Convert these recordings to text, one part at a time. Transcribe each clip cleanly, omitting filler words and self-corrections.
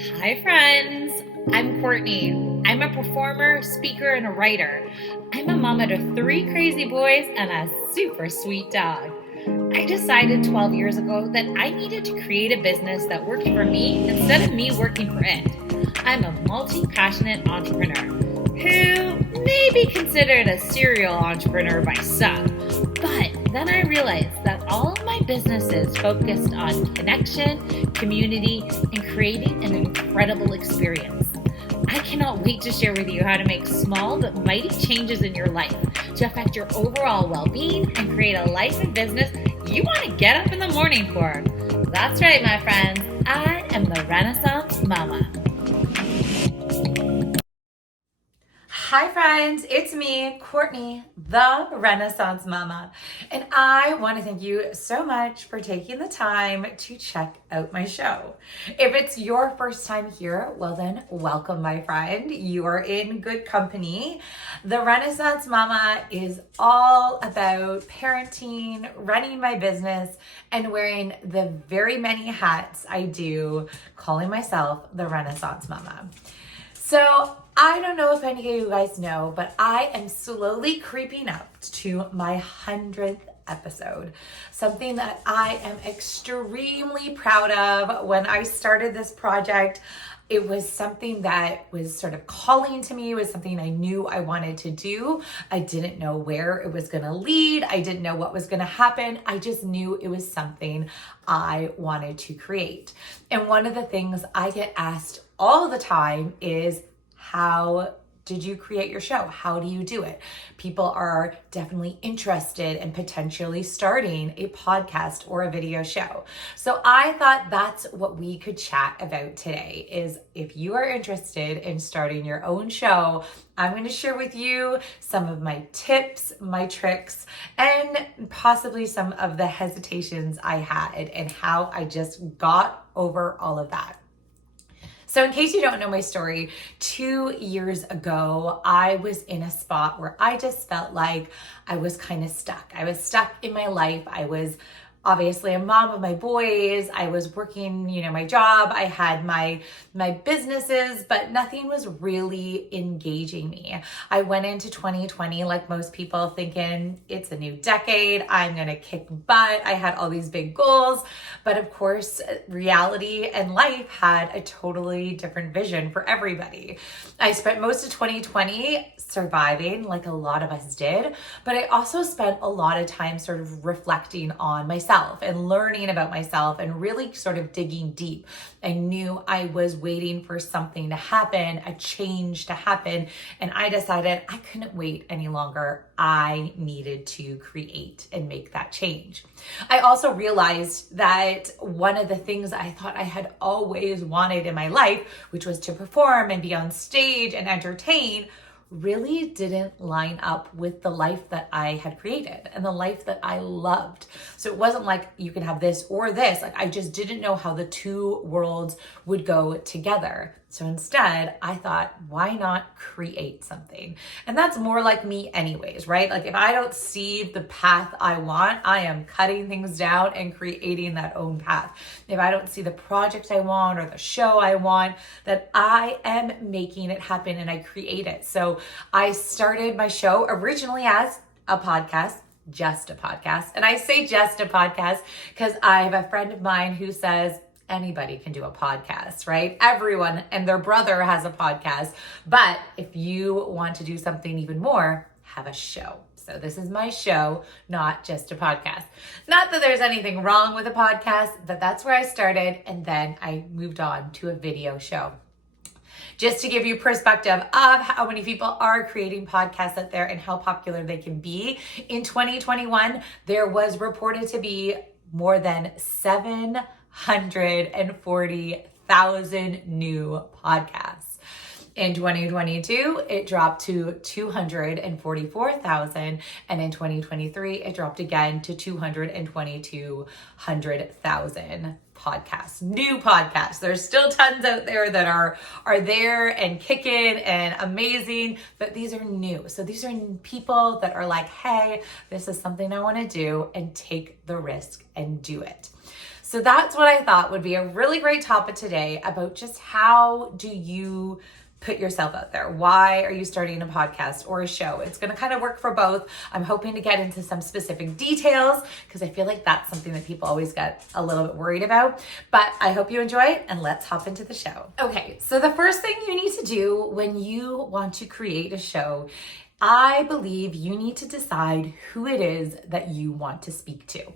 Hi, friends. I'm Courtney. I'm a performer, speaker, and a writer. I'm a mama to three crazy boys and a super sweet dog. I decided 12 years ago that I needed to create a business that worked for me instead of me working for it. I'm a multi passionate entrepreneur who may be considered a serial entrepreneur by some. But then I realized that all of my businesses focused on connection, community, and creating an incredible experience. I cannot wait to share with you how to make small but mighty changes in your life to affect your overall well being and create a life and business you want to get up in the morning for. That's right, my friends. I am the Renaissance Mama. Hi friends, it's me, Courtney, the Renaissance Mama, and I want to thank you so much for taking the time to check out my show. If it's your first time here, well then welcome, my friend. You are in good company. The Renaissance Mama is all about parenting, running my business, and wearing the very many hats I do, calling myself the Renaissance Mama. So I don't know if any of you guys know, but I am slowly creeping up to my 100th episode. Something that I am extremely proud of. When I started this project, it was something that was sort of calling to me. It was something I knew I wanted to do. I didn't know where it was going to lead. I didn't know what was going to happen. I just knew it was something I wanted to create. And one of the things I get asked all the time is, how did you create your show? How do you do it? People are definitely interested in potentially starting a podcast or a video show. So I thought that's what we could chat about today, is if you are interested in starting your own show, I'm going to share with you some of my tips, my tricks, and possibly some of the hesitations I had and how I just got over all of that. So in case you don't know my story, 2 years ago, I was in a spot where I just felt like I was kind of stuck. I was stuck in my life. I was obviously a mom of my boys. I was working, my job. I had my businesses, but nothing was really engaging me. I went into 2020 like most people, thinking it's a new decade. I'm going to kick butt. I had all these big goals, but of course, reality and life had a totally different vision for everybody. I spent most of 2020 surviving, like a lot of us did, but I also spent a lot of time sort of reflecting on myself and learning about myself and really sort of digging deep. I knew I was waiting for something to happen, a change to happen, and I decided I couldn't wait any longer. I needed to create and make that change. I also realized that one of the things I thought I had always wanted in my life, which was to perform and be on stage and entertain, really didn't line up with the life that I had created and the life that I loved. So it wasn't like you can have this or this. Like I just didn't know how the two worlds would go together. So instead, I thought, why not create something? And that's more like me anyways, right? Like if I don't see the path I want, I am cutting things down and creating that own path. If I don't see the project I want or the show I want, that I am making it happen and I create it. So I started my show originally as a podcast, just a podcast. And I say just a podcast because I have a friend of mine who says, anybody can do a podcast, right? Everyone and their brother has a podcast. But if you want to do something even more, have a show. So this is my show, not just a podcast. Not that there's anything wrong with a podcast, but that's where I started. And then I moved on to a video show. Just to give you perspective of how many people are creating podcasts out there and how popular they can be. In 2021, there was reported to be more than 740,000 new podcasts. In 2022, it dropped to 244,000. And in 2023, it dropped again to 222,000 podcasts, new podcasts. There's still tons out there that are there and kicking and amazing, but these are new. So these are people that are like, hey, this is something I want to do, and take the risk and do it. So that's what I thought would be a really great topic today, about just how do you put yourself out there? Why are you starting a podcast or a show? It's going to kind of work for both. I'm hoping to get into some specific details because I feel like that's something that people always get a little bit worried about. But I hope you enjoy it, and let's hop into the show. Okay, so the first thing you need to do when you want to create a show, I believe you need to decide who it is that you want to speak to.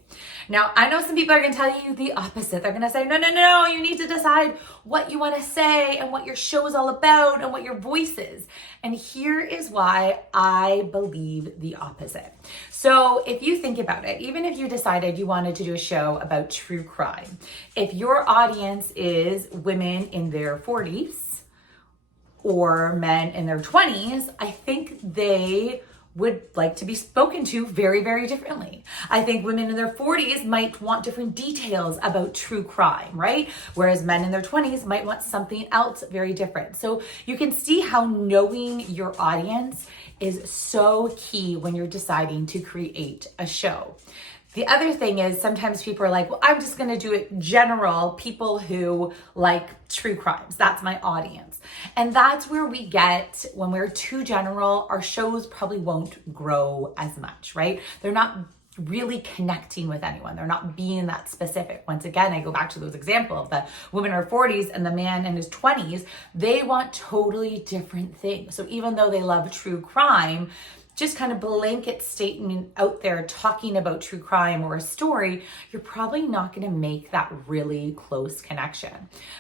Now, I know some people are going to tell you the opposite. They're going to say, no, you need to decide what you want to say and what your show is all about and what your voice is. And here is why I believe the opposite. So if you think about it, even if you decided you wanted to do a show about true crime, if your audience is women in their 40s, or men in their 20s, I think they would like to be spoken to very, very differently. I think women in their 40s might want different details about true crime, right? Whereas men in their 20s might want something else very different. So you can see how knowing your audience is so key when you're deciding to create a show. The other thing is sometimes people are like, well, I'm just going to do it general, people who like true crimes. That's my audience. And that's where we get, when we're too general, our shows probably won't grow as much, right? They're not really connecting with anyone. They're not being that specific. Once again, I go back to those examples, the women in her 40s and the man in his 20s, they want totally different things. So even though they love true crime, just kind of blanket statement out there talking about true crime or a story, you're probably not going to make that really close connection.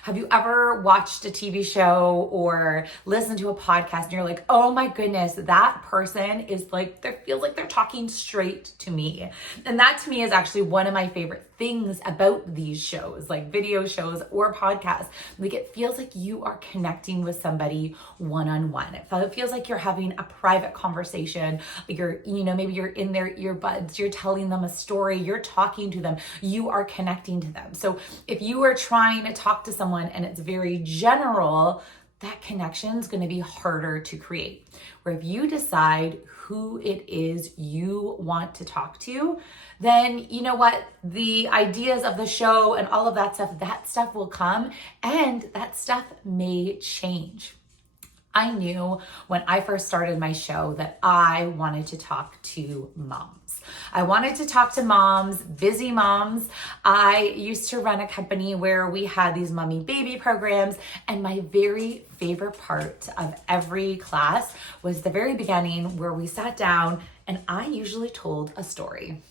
Have you ever watched a TV show or listened to a podcast and you're like, oh my goodness, that person is like, feels like they're talking straight to me. And that to me is actually one of my favorite things about these shows, like video shows or podcasts. Like, it feels like you are connecting with somebody one-on-one. It feels like you're having a private conversation. Maybe you're in their earbuds, you're telling them a story, you're talking to them, you are connecting to them. So if you are trying to talk to someone and it's very general, that connection is going to be harder to create. Where if you decide who it is you want to talk to, then you know what? The ideas of the show and all of that stuff will come, and that stuff may change. I knew when I first started my show that I wanted to talk to moms. I wanted to talk to moms, busy moms. I used to run a company where we had these mommy baby programs, and my very favorite part of every class was the very beginning, where we sat down and I usually told a story.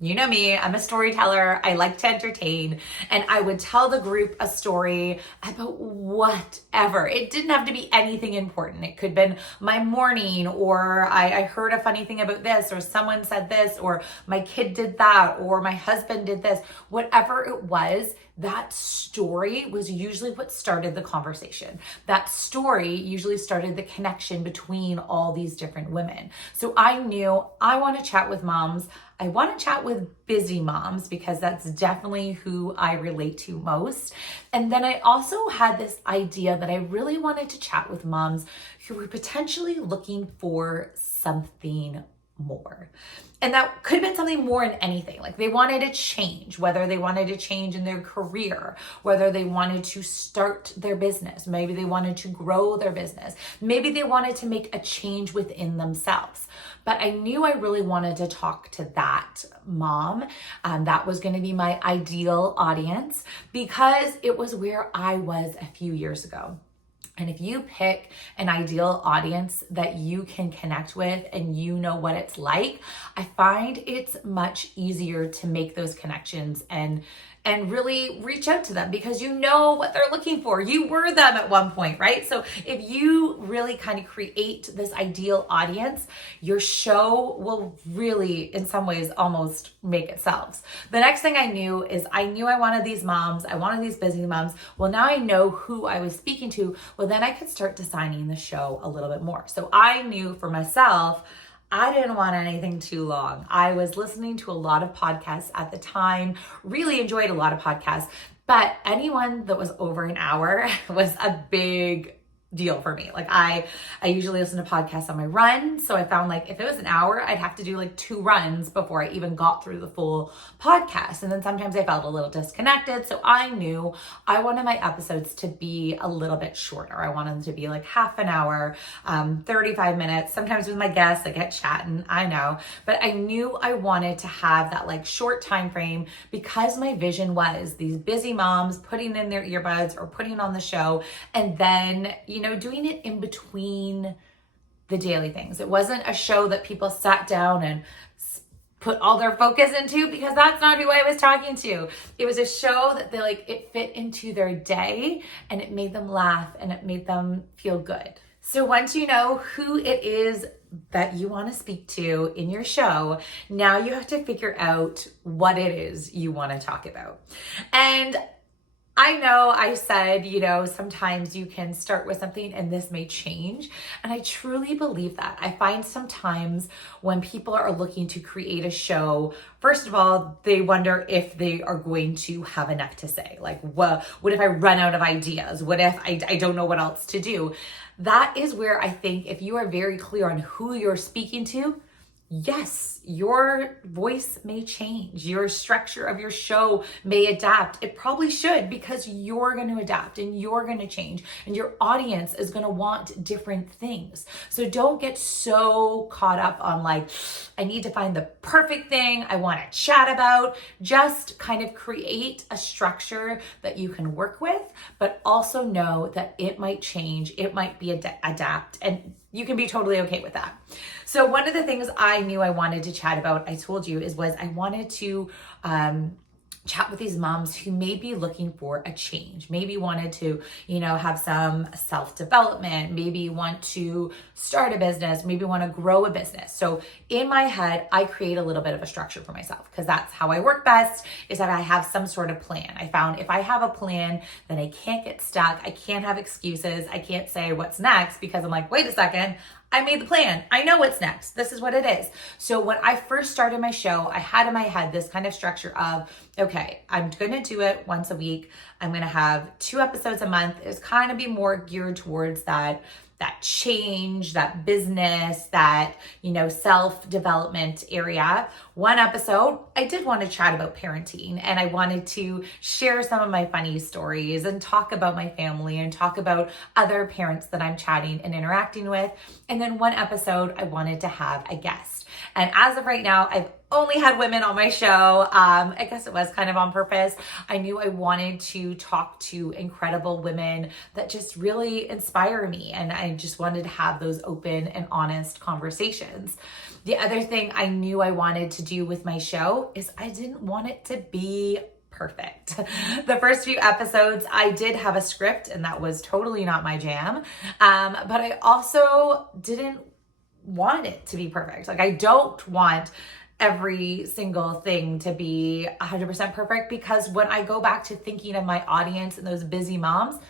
You know me, I'm a storyteller. I like to entertain, and I would tell the group a story about whatever. It didn't have to be anything important. It could have been my morning, or I heard a funny thing about this, or someone said this, or my kid did that, or my husband did this. Whatever it was, that story was usually what started the conversation. That story usually started the connection between all these different women. So I knew I want to chat with moms. I want to chat with busy moms because that's definitely who I relate to most. And then I also had this idea that I really wanted to chat with moms who were potentially looking for something more. And that could have been something more in anything. Like, they wanted to change, whether they wanted to change in their career, whether they wanted to start their business, maybe they wanted to grow their business, maybe they wanted to make a change within themselves. But I knew I really wanted to talk to that mom. That was going to be my ideal audience because it was where I was a few years ago. And if you pick an ideal audience that you can connect with and you know what it's like, I find it's much easier to make those connections and really reach out to them because you know what they're looking for. You were them at one point, right? So if you really kind of create this ideal audience, your show will really, in some ways, almost make itself. The next thing I knew I wanted these moms. I wanted these busy moms. Well, now I know who I was speaking to. Well, then I could start designing the show a little bit more. So I knew for myself, I didn't want anything too long. I was listening to a lot of podcasts at the time, really enjoyed a lot of podcasts, but anyone that was over an hour was a big deal for me. Like I usually listen to podcasts on my run. So I found like if it was an hour, I'd have to do like 2 runs before I even got through the full podcast. And then sometimes I felt a little disconnected. So I knew I wanted my episodes to be a little bit shorter. I wanted them to be like half an hour, 35 minutes. Sometimes with my guests, I get chatting, I know, but I knew I wanted to have that like short time frame because my vision was these busy moms putting in their earbuds or putting on the show and then, doing it in between the daily things. It wasn't a show that people sat down and put all their focus into because that's not who I was talking to. It was a show that it fit into their day and it made them laugh and it made them feel good. So once you know who it is that you want to speak to in your show, now you have to figure out what it is you want to talk about. And I know I said, sometimes you can start with something and this may change. And I truly believe that. I find sometimes when people are looking to create a show, first of all, they wonder if they are going to have enough to say. Like, what if I run out of ideas? What if I don't know what else to do? That is where I think if you are very clear on who you're speaking to, yes, your voice may change. Your structure of your show may adapt. It probably should because you're going to adapt and you're going to change and your audience is going to want different things. So don't get so caught up on like, I need to find the perfect thing I want to chat about. Just kind of create a structure that you can work with, but also know that it might change. It might be adapt and you can be totally okay with that. So one of the things I knew I wanted to chat about, I told you, was I wanted to chat with these moms who may be looking for a change, maybe wanted to, have some self-development, maybe want to start a business, maybe want to grow a business. So in my head, I create a little bit of a structure for myself because that's how I work best, is that I have some sort of plan. I found if I have a plan, then I can't get stuck. I can't have excuses. I can't say what's next because I'm like, wait a second, I made the plan. I know what's next. This is what it is. So when I first started my show, I had in my head this kind of structure of, okay, I'm going to do it once a week. I'm going to have 2 episodes a month. It's kind of be more geared towards that change, that business, that, self-development area. 1 episode, I did want to chat about parenting and I wanted to share some of my funny stories and talk about my family and talk about other parents that I'm chatting and interacting with. And then 1 episode, I wanted to have a guest. And as of right now, I've only had women on my show. I guess it was kind of on purpose. I knew I wanted to talk to incredible women that just really inspire me. And I just wanted to have those open and honest conversations. The other thing I knew I wanted to do with my show is I didn't want it to be perfect. The first few episodes, I did have a script and that was totally not my jam. But I also didn't want it to be perfect. Like I don't want every single thing to be 100% perfect because when I go back to thinking of my audience and those busy moms,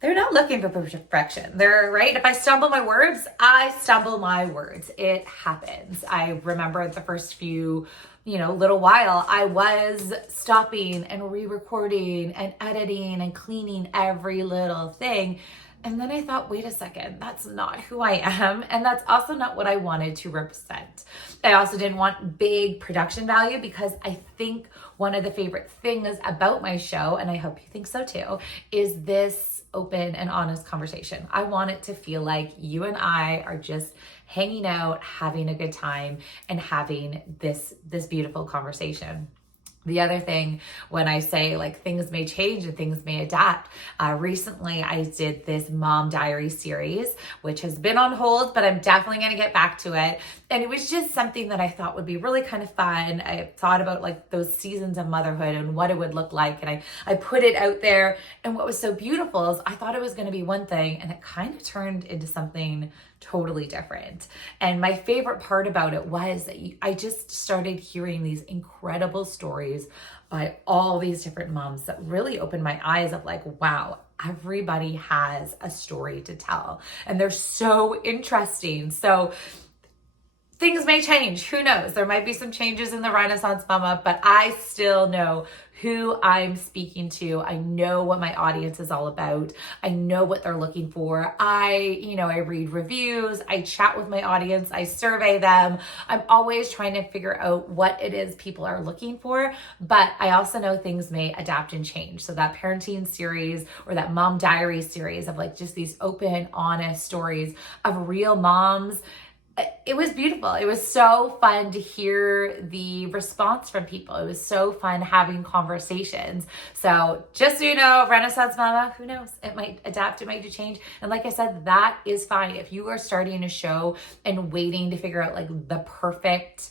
they're not looking for perfection. They're right. If I stumble my words, I stumble my words. It happens. I remember the first few, little while, I was stopping and re-recording and editing and cleaning every little thing. And then I thought, wait a second, that's not who I am. And that's also not what I wanted to represent. I also didn't want big production value because I think one of the favorite things about my show, and I hope you think so too, is this open and honest conversation. I want it to feel like you and I are just hanging out, having a good time, and having this beautiful conversation. The other thing, when I say like things may change and things may adapt, recently I did this Mom Diary series, which has been on hold, but I'm definitely going to get back to it. And it was just something that I thought would be really kind of fun. I thought about like those seasons of motherhood and what it would look like. And I put it out there. And what was so beautiful is I thought it was going to be one thing and it kind of turned into something totally different. And my favorite part about it was that I just started hearing these incredible stories by all these different moms that really opened my eyes of like, wow, everybody has a story to tell. And they're so interesting. So things may change. Who knows? There might be some changes in the Renaissance Mama, but I still know who I'm speaking to. I know what my audience is all about. I know what they're looking for. I read reviews, I chat with my audience, I survey them. I'm always trying to figure out what it is people are looking for, but I also know things may adapt and change. So that parenting series or that mom diary series of like just these open, honest stories of real moms, it was beautiful. It was so fun to hear the response from people. It was so fun having conversations. So just so you know, Renaissance Mama, who knows? It might adapt, it might change. And like I said, that is fine. If you are starting a show and waiting to figure out like the perfect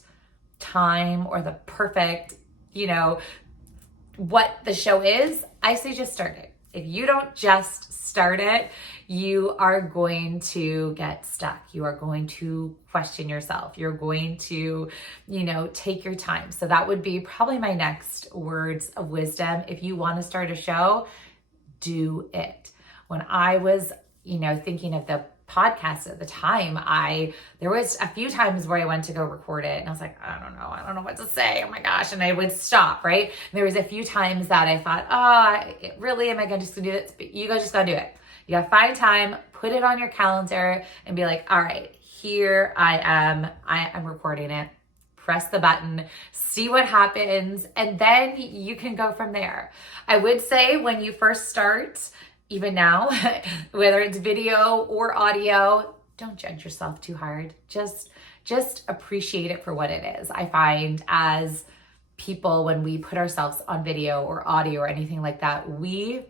time or the perfect, what the show is, I say just start it. If you don't just start it, you are going to get stuck. You are going to question yourself. You're going to, take your time. So that would be probably my next words of wisdom. If you want to start a show, do it. When I was, thinking of the podcast at the time, there was a few times where I went to go record it and I was like, I don't know what to say. Oh my gosh. And I would stop, right? And there was a few times that I thought, really, am I going to just do this? But you guys just got to do it. You got to find time, put it on your calendar and be like, all right, here I am. I'm recording it. Press the button, see what happens, and then you can go from there. I would say when you first start, even now, whether it's video or audio, don't judge yourself too hard. Just appreciate it for what it is. I find as people, when we put ourselves on video or audio or anything like that, we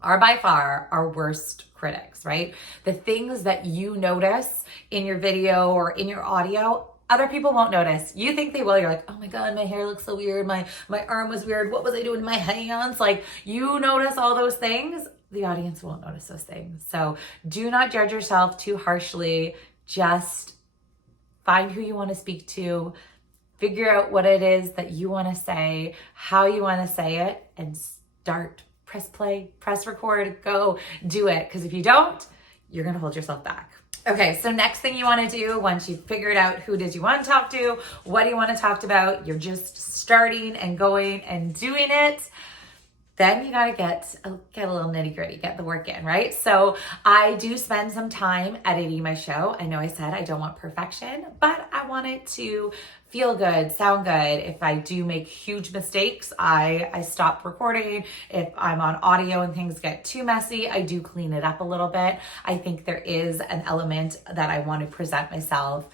are by far our worst critics, right? The things that you notice in your video or in your audio, other people won't notice. You think they will. You're like, oh my God, my hair looks so weird. My arm was weird. What was I doing to my hands? Like, you notice all those things. The audience won't notice those things. So do not judge yourself too harshly. Just find who you want to speak to, figure out what it is that you want to say, how you want to say it, and start. Press play, press record, go do it. Because if you don't, you're going to hold yourself back. Okay, so next thing you want to do once you've figured out who it is you want to talk to, what do you want to talk about, you're just starting and going and doing it. Then you got to get a little nitty gritty, get the work in, right? So I do spend some time editing my show. I know I said I don't want perfection, but I want it to feel good, sound good. If I do make huge mistakes, I stop recording. If I'm on audio and things get too messy, I do clean it up a little bit. I think there is an element that I want to present myself,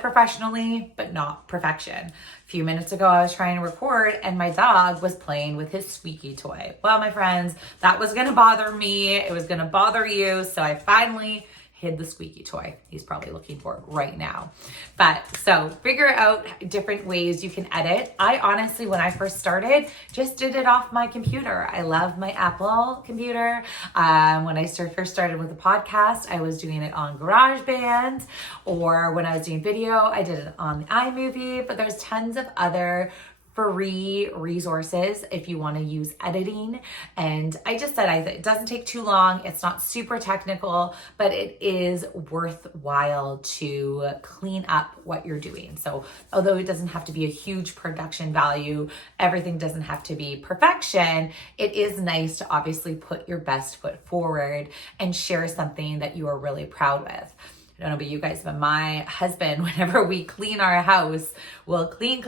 professionally, but not perfection. A few minutes ago, I was trying to record and my dog was playing with his squeaky toy. Well, my friends, that was going to bother me. It was going to bother you. So I finally hid the squeaky toy. He's probably looking for it right now. But so figure out different ways you can edit. I honestly, when I first started, just did it off my computer. I love my Apple computer. When I first started with the podcast, I was doing it on GarageBand, or when I was doing video, I did it on the iMovie, but there's tons of other free resources if you want to use editing. And I just said it doesn't take too long. It's not super technical, but it is worthwhile to clean up what you're doing. So although it doesn't have to be a huge production value, everything doesn't have to be perfection, it is nice to obviously put your best foot forward and share something that you are really proud with. I don't know about you guys, but my husband, whenever we clean our house, will clean,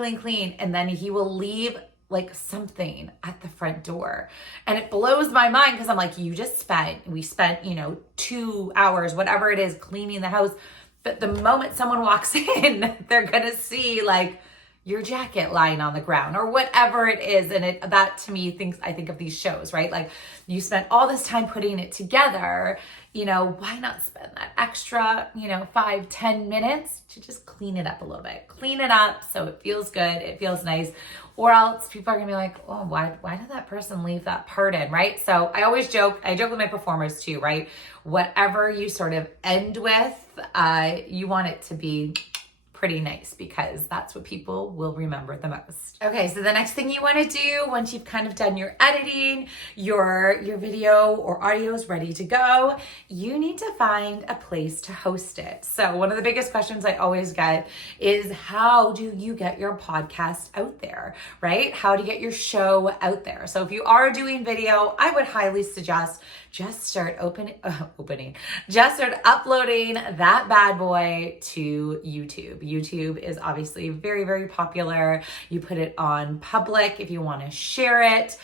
and then he will leave like something at the front door. And it blows my mind because I'm like, we spent, 2 hours, whatever it is, cleaning the house. But the moment someone walks in, they're going to see like your jacket lying on the ground or whatever it is. And that to me I think of these shows, right? Like you spent all this time putting it together, why not spend that extra, 5-10 minutes to just clean it up a little bit, clean it up so it feels good, it feels nice, or else people are gonna be like, oh, why did that person leave that part in, right? So I joke with my performers too, right? Whatever you sort of end with, you want it to be pretty nice because that's what people will remember the most. Okay, so the next thing you want to do once you've kind of done your editing, your video or audio is ready to go, you need to find a place to host it. So one of the biggest questions I always get is, how do you get your podcast out there, right? How to get your show out there. So if you are doing video, I would highly suggest just start just start uploading that bad boy to YouTube. YouTube is obviously very, very popular. You put it on public if you want to share it.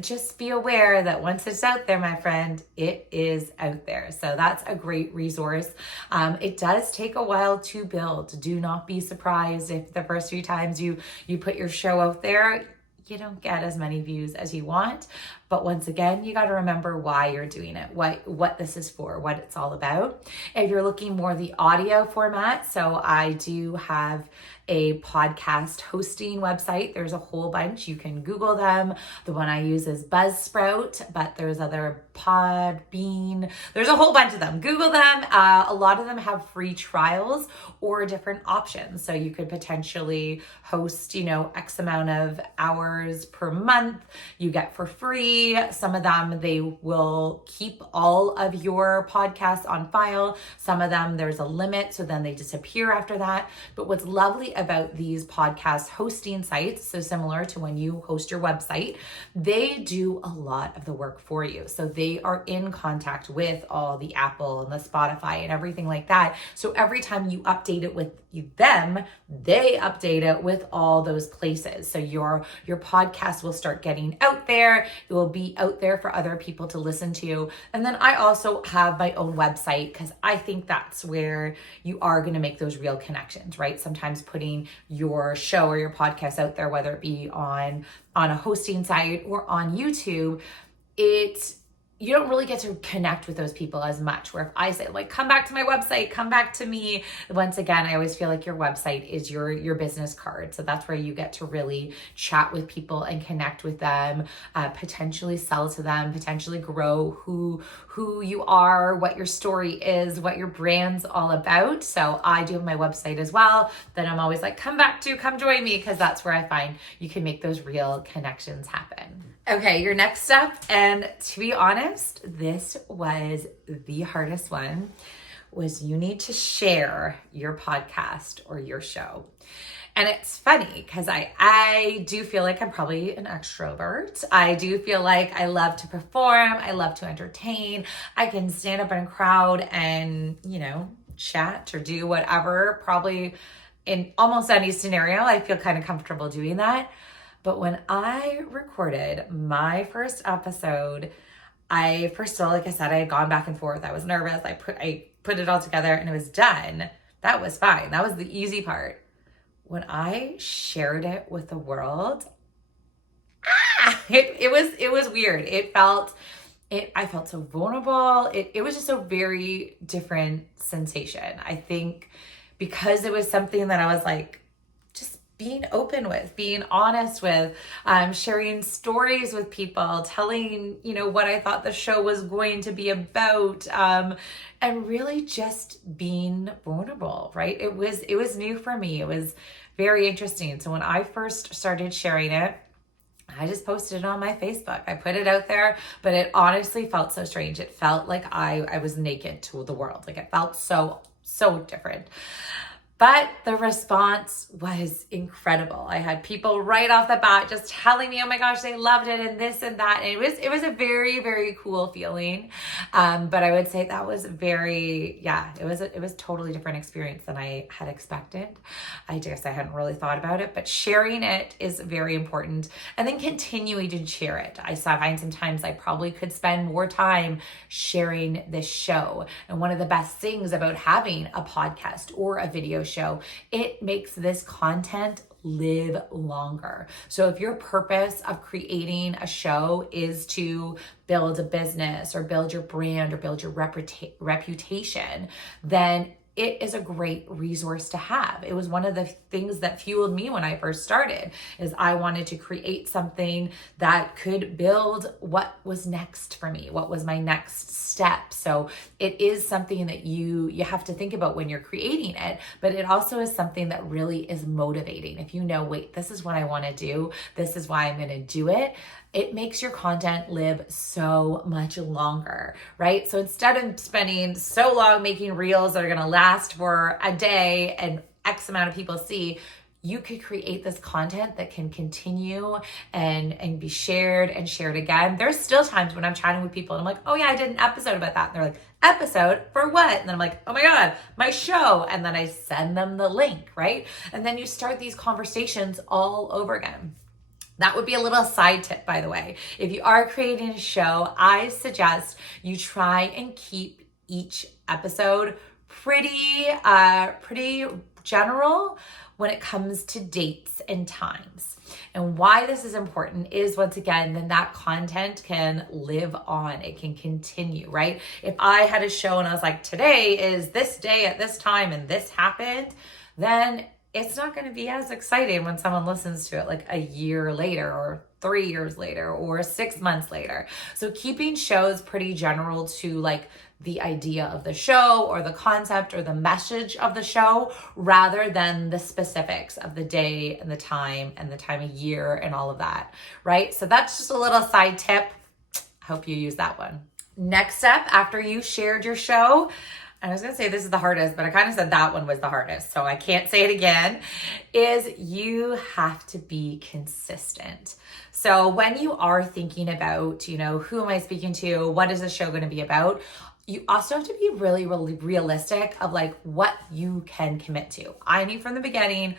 Just be aware that once it's out there, my friend, it is out there. So that's a great resource. It does take a while to build. Do not be surprised if the first few times you put your show out there, you don't get as many views as you want. But once again, you got to remember why you're doing it, what this is for, what it's all about. If you're looking more the audio format, so I do have a podcast hosting website. There's a whole bunch. You can Google them. The one I use is Buzzsprout, but there's other Podbean. There's a whole bunch of them. Google them. A lot of them have free trials or different options. So you could potentially host, X amount of hours per month you get for free. Some of them, they will keep all of your podcasts on file. Some of them, there's a limit, so then they disappear after that. But what's lovely about these podcast hosting sites, so similar to when you host your website, they do a lot of the work for you. So they are in contact with all the Apple and the Spotify and everything like that. So every time you update it with them, they update it with all those places. So your podcast will start getting out there. It will be out there for other people to listen to. And then I also have my own website because I think that's where you are going to make those real connections, right? Sometimes putting your show or your podcast out there, whether it be on a hosting site or on YouTube, you don't really get to connect with those people as much. Where if I say, come back to my website, come back to me. Once again, I always feel like your website is your business card. So that's where you get to really chat with people and connect with them, potentially sell to them, potentially grow who you are, what your story is, what your brand's all about. So I do have my website as well that I'm always come join me, because that's where I find you can make those real connections happen. Okay, your next step, and to be honest, this was the hardest one, was you need to share your podcast or your show. And it's funny because I do feel like I'm probably an extrovert. I do feel like I love to perform. I love to entertain. I can stand up in a crowd and, chat or do whatever. Probably in almost any scenario, I feel kind of comfortable doing that. But when I recorded my first episode, first of all, like I said, I had gone back and forth. I was nervous. I put it all together and it was done. That was fine. That was the easy part. When I shared it with the world, it was weird. I felt so vulnerable. It was just a very different sensation. I think because it was something that I was being open with, being honest with, sharing stories with people, telling, what I thought the show was going to be about, and really just being vulnerable, right? It was new for me. It was very interesting. So when I first started sharing it, I just posted it on my Facebook. I put it out there, but it honestly felt so strange. It felt like I was naked to the world. It felt so different. But the response was incredible. I had people right off the bat just telling me, oh my gosh, they loved it and this and that. And it was a very, very cool feeling. But I would say that was it was a totally different experience than I had expected. I guess I hadn't really thought about it, but sharing it is very important. And then continuing to share it. I find sometimes I probably could spend more time sharing this show. And one of the best things about having a podcast or a video show, it makes this content live longer. So if your purpose of creating a show is to build a business or build your brand or build your reputation, then it is a great resource to have. It was one of the things that fueled me when I first started, is I wanted to create something that could build what was next for me, what was my next step. So it is something that you have to think about when you're creating it, but it also is something that really is motivating. If you know, wait, this is what I want to do, this is why I'm going to do it, it makes your content live so much longer, right? So instead of spending so long making reels that are gonna last for a day and X amount of people see, you could create this content that can continue and be shared and shared again. There's still times when I'm chatting with people and I'm like, oh yeah, I did an episode about that. And they're like, episode for what? And then I'm like, oh my God, my show. And then I send them the link, right? And then you start these conversations all over again. That would be a little side tip, by the way. If you are creating a show, I suggest you try and keep each episode pretty general when it comes to dates and times. And why this is important is, once again, then that content can live on. It can continue, right? If I had a show and I was like, today is this day at this time and this happened, then it's not going to be as exciting when someone listens to it like a year later or 3 years later or 6 months later. So keeping shows pretty general to like the idea of the show or the concept or the message of the show, rather than the specifics of the day and the time of year and all of that, right? So that's just a little side tip. I hope you use that one. Next step, after you shared your show, I was going to say this is the hardest, but I kind of said that one was the hardest, so I can't say it again, is you have to be consistent. So when you are thinking about, who am I speaking to? What is the show going to be about? You also have to be really, really realistic of like what you can commit to. I knew from the beginning,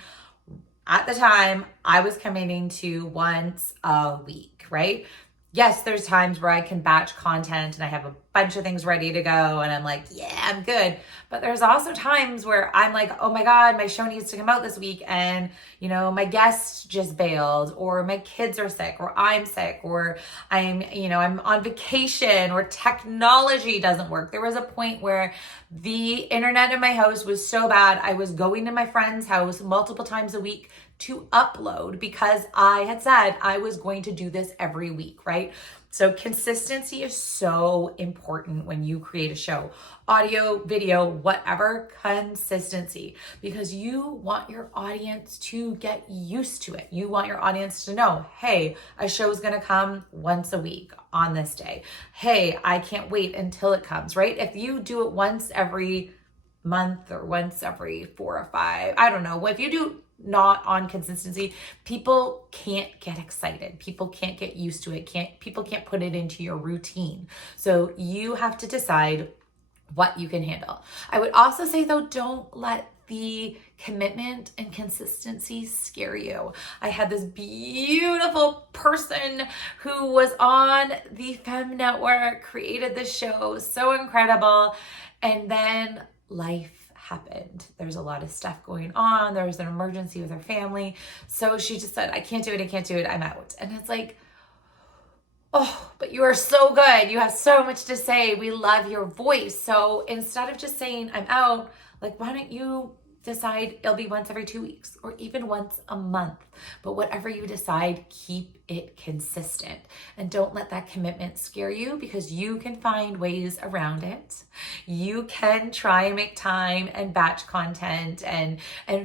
at the time, I was committing to once a week, right? Yes, there's times where I can batch content and I have a bunch of things ready to go and I'm like, yeah, I'm good. But there's also times where I'm like, oh my God, my show needs to come out this week and, my guest just bailed, or my kids are sick, or I'm sick, or I'm on vacation, or technology doesn't work. There was a point where the internet in my house was so bad, I was going to my friend's house multiple times a week to upload because I had said I was going to do this every week, right? So consistency is so important when you create a show, audio, video, whatever, consistency, because you want your audience to get used to it. You want your audience to know, hey, a show is going to come once a week on this day. Hey, I can't wait until it comes, right? If you do it once every month or once every 4 or 5, I don't know. If you do not on consistency, people can't get excited. People can't get used to it. People can't put it into your routine. So you have to decide what you can handle. I would also say though, don't let the commitment and consistency scare you. I had this beautiful person who was on the Femme Network, created this show, so incredible. And then life happened. There's a lot of stuff going on. There was an emergency with her family. So she just said, I can't do it. I'm out. And it's like, oh, but you are so good. You have so much to say. We love your voice. So instead of just saying, I'm out, like, why don't you decide it'll be once every 2 weeks or even once a month? But whatever you decide, keep it consistent and don't let that commitment scare you, because you can find ways around it. You can try and make time and batch content and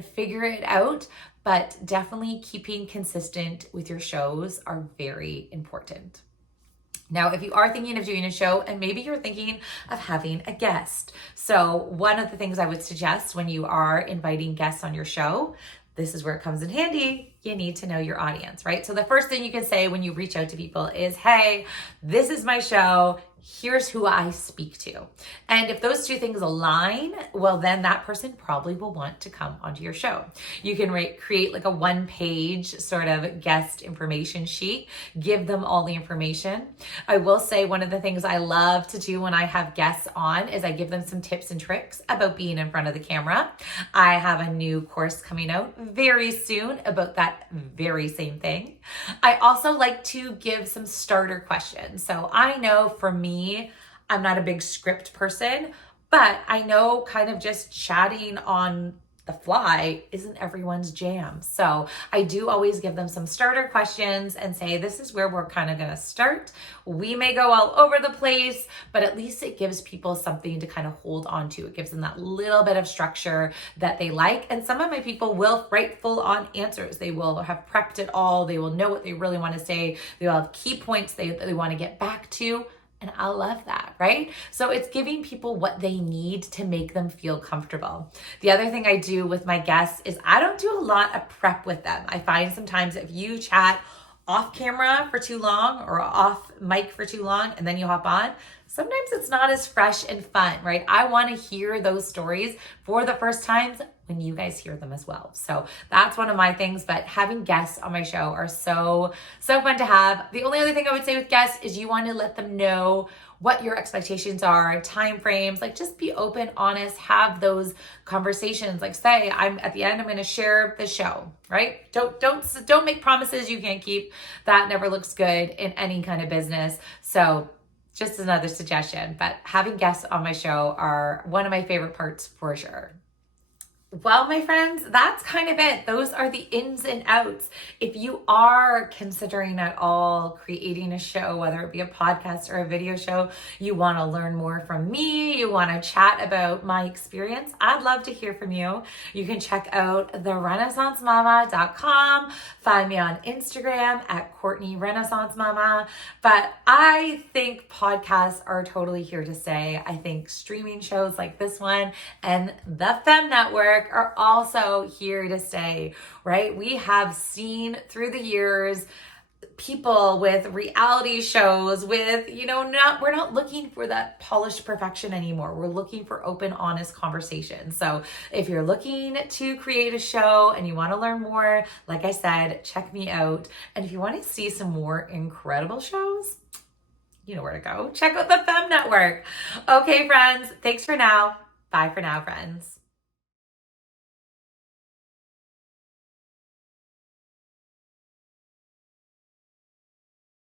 figure it out, but definitely keeping consistent with your shows are very important. Now, if you are thinking of doing a show and maybe you're thinking of having a guest. So one of the things I would suggest when you are inviting guests on your show, this is where it comes in handy. You need to know your audience, right? So the first thing you can say when you reach out to people is, hey, this is my show. Here's who I speak to. And if those two things align, well, then that person probably will want to come onto your show. You can create like a 1-page sort of guest information sheet, give them all the information. I will say one of the things I love to do when I have guests on is I give them some tips and tricks about being in front of the camera. I have a new course coming out very soon about that very same thing. I also like to give some starter questions. So I know for me, I'm not a big script person, But I know kind of just chatting on the fly isn't everyone's jam. So I do always give them some starter questions and say, this is where we're kind of going to start. We may go all over the place, but at least it gives people something to kind of hold on to. It gives them that little bit of structure that they like. And some of my people will write full on answers. They will have prepped it all. They will know what they really want to say. They will have key points they want to get back to. And I love that, right? So it's giving people what they need to make them feel comfortable. The other thing I do with my guests is I don't do a lot of prep with them. I find sometimes if you chat off camera for too long or off mic for too long and then you hop on, sometimes it's not as fresh and fun, right? I want to hear those stories for the first times when you guys hear them as well. So that's one of my things, but having guests on my show are so fun to have. The only other thing I would say with guests is you want to let them know what your expectations are, time frames, like just be open, honest, have those conversations. Like say, at the end, I'm going to share the show, right? Don't make promises you can't keep. That never looks good in any kind of business. So just another suggestion, but having guests on my show are one of my favorite parts for sure. Well, my friends, that's kind of it. Those are the ins and outs. If you are considering at all creating a show, whether it be a podcast or a video show, you want to learn more from me, you want to chat about my experience, I'd love to hear from you. You can check out therenaissancemama.com. Find me on Instagram at Courtney Renaissance Mama. But I think podcasts are totally here to stay. I think streaming shows like this one and the Femme Network are also here to stay, right? We have seen through the years people with reality shows with, we're not looking for that polished perfection anymore. We're looking for open, honest conversation. So if you're looking to create a show and you want to learn more, like I said, check me out. And if you want to see some more incredible shows, you know where to go. Check out the Femme Network. Okay, friends, thanks for now. Bye for now, friends.